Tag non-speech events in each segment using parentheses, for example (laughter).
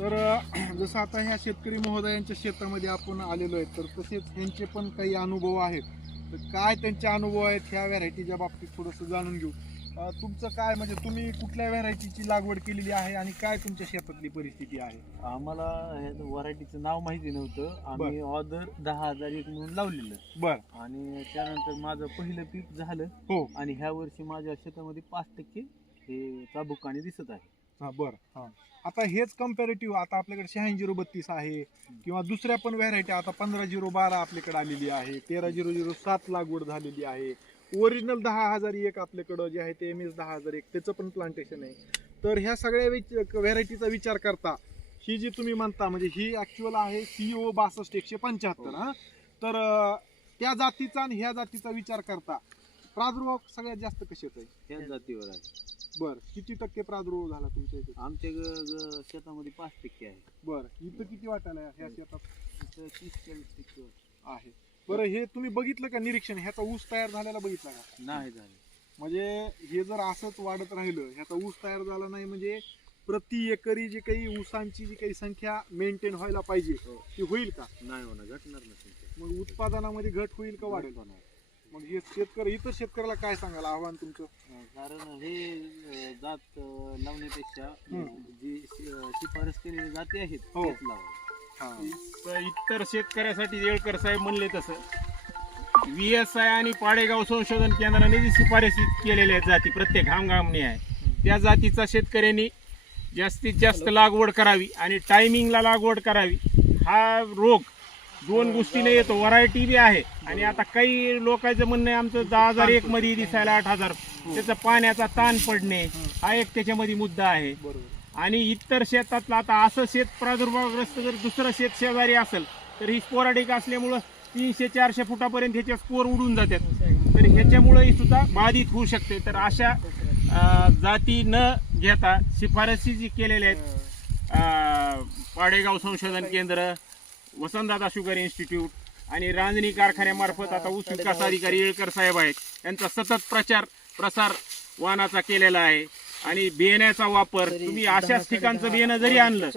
तर (clears throat) जसं आता ह्या शेतकरी महोदयांच्या शेतामध्ये आपण आलेलो आहे तर तसेच ह्यांचे पण काही अनुभव आहेत. तर काय त्यांचे अनुभव आहेत ह्या व्हरायटीच्या बाबतीत थोडंसं जाणून घेऊ. तुमचं काय म्हणजे तुम्ही कुठल्या व्हरायटीची लागवड केलेली आहे आणि काय तुमच्या शेतातली परिस्थिती आहे? आम्हाला व्हरायटीचं नाव माहिती नव्हतं. आम्ही ऑर्डर दहा हजार एक म्हणून लावलेलं. बर. आणि त्यानंतर माझं पहिलं पीक झालं. हो. आणि ह्या वर्षी माझ्या शेतामध्ये पाच टक्के हे चाबुकाने दिसत आहे. हा बर. हा. आता हेच कम्पॅरेटिव्ह आता आपल्याकडे शहाऐंशी झिरो बत्तीस आहे किंवा दुसऱ्या पण व्हरायटी आता पंधरा झिरो बारा आपल्याकडे आलेली आहे तेरा झिरो झिरो सात लागवड झालेली आहे. ओरिजिनल दहा हजार एक आपल्याकडं जे आहे ते एम एस दहा हजार एक त्याचं पण प्लांटेशन आहे. तर ह्या सगळ्या व्हरायटीचा विचार करता ही जी तुम्ही म्हणता म्हणजे ही ऍक्च्युअल आहे सीओ बासष्ट एकशे पंच्याहत्तर हा. तर त्या जातीचा आणि ह्या जातीचा विचार करता. प्रादुर्भाव सगळ्यात जास्त कशाचा आहे ह्या जातीवर आहे. बर किती टक्के प्रादुर्भाव झाला तुमच्या इथे? आमच्या ग- ग- शेतामध्ये पाच टक्के आहे. बर इथं किती वाटायला ह्या शेतात? तीस चाळीस टक्के आहे. बरं हे तुम्ही बघितलं का निरीक्षण? ह्याचा ऊस तयार झालेला बघितला का? नाही झाले. म्हणजे हे जर असंच वाढत राहिलं ह्याचा ऊस तयार झाला नाही म्हणजे प्रति एकरी जी काही ऊसांची जी काही संख्या मेंटेन व्हायला पाहिजे ती होईल का? नाही होणार घटणार नसेल मग उत्पादनामध्ये घट होईल का वाढेल? मग हे शेतकरी इतर शेतकऱ्याला काय सांगाल आव्हान तुमचं? कारण हे जात लावण्यापेक्षा. जी शिफारस केलेली जाती आहेत हो. तेच लावा हा. तर इतर शेतकऱ्यासाठी येळकर साहेब म्हणले तसं. व्ही एस आय आणि पाडेगाव संशोधन केंद्राने जी शिफारसी केलेल्या आहेत जाती प्रत्येक हंगामने आहे. त्या जातीचा शेतकऱ्यांनी जास्तीत जास्त लागवड करावी आणि टायमिंगला लागवड करावी. हा रोग दोन गोष्टीने येतो. व्हरायटी बी आहे. आणि आता काही लोकांचं म्हणणं आहे आमचं दहा हजार एक मध्ये दिसायला आठ हजार. त्याचा पाण्याचा ताण पडणे हा एक त्याच्यामध्ये मुद्दा आहे. आणि इतर शेतातलं आता असं शेत प्रादुर्भावग्रस्त जर दुसरं शेत शेजारी असेल तर ही स्पोराडिक असल्यामुळं तीनशे चारशे फुटापर्यंत ह्याचे स्कोर उडून जातात. तर ह्याच्यामुळेही सुद्धा बाधित होऊ शकते. तर अशा जाती न घेता शिफारसी जी केलेल्या आहेत पाडेगाव संशोधन केंद्र वसंतदादा शुगर इन्स्टिट्यूट आणि रांजणी कारखान्यामार्फत आता ऊस विकास अधिकारी येळकर साहेब आहेत. यांचा सतत प्रचार प्रसार वाहनाचा केलेला आहे. आणि बियाण्याचा वापर तुम्ही अशाच ठिकाणचं बियाणं जरी आणलं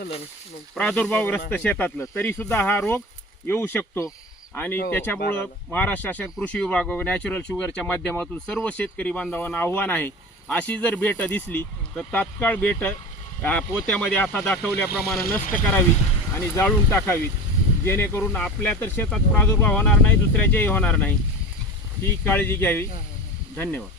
प्रादुर्भावग्रस्त शेतातलं तरी सुद्धा हा रोग येऊ शकतो. आणि त्याच्यामुळं महाराष्ट्र शासन कृषी विभाग व नॅचरल शुगरच्या माध्यमातून सर्व शेतकरी बांधवांना आव्हान आहे. अशी जर बेट दिसली तर तात्काळ बेट पोत्यामध्ये आता दाखवल्याप्रमाणे नष्ट करावी आणि जाळून टाकावी जेणेकरून आपल्या तर शेतात प्रादुर्भाव होणार नाही दुसऱ्याच्याही होणार नाही. ही काळजी घ्यावी. धन्यवाद.